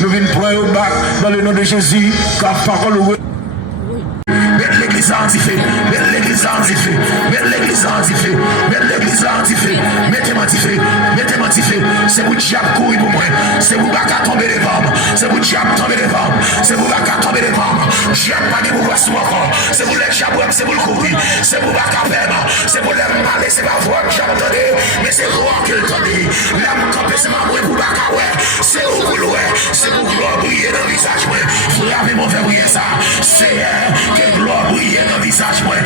Nous venons prendre au bac dans le nom de Jésus, car parole ou mettre l'église antifée, mettre l'église antifée, mettre l'église antifée, mettre l'église antifée, mettez-moi antifée, mettez-moi antifée. C'est vous qui avez couru pour moi, c'est vous qui avez tombé les femmes, c'est vous qui avez tombé les femmes, c'est vous qui avez tombé les femmes. Je n'ai pas de vous voir encore, c'est vous les chabouets, c'est vous le courir, c'est vous qui avez fait, c'est vous les mal, c'est pas vous qui avez entendu, mais c'est vous qui avez entendu. L'âme campée, c'est ma mouille pour la caouette, c'est vous qui l'ouest, c'est vous qui l'avez brillé dans le visage, vous avez mon verre briller ça, c'est que gloire briller dans le visage, moi.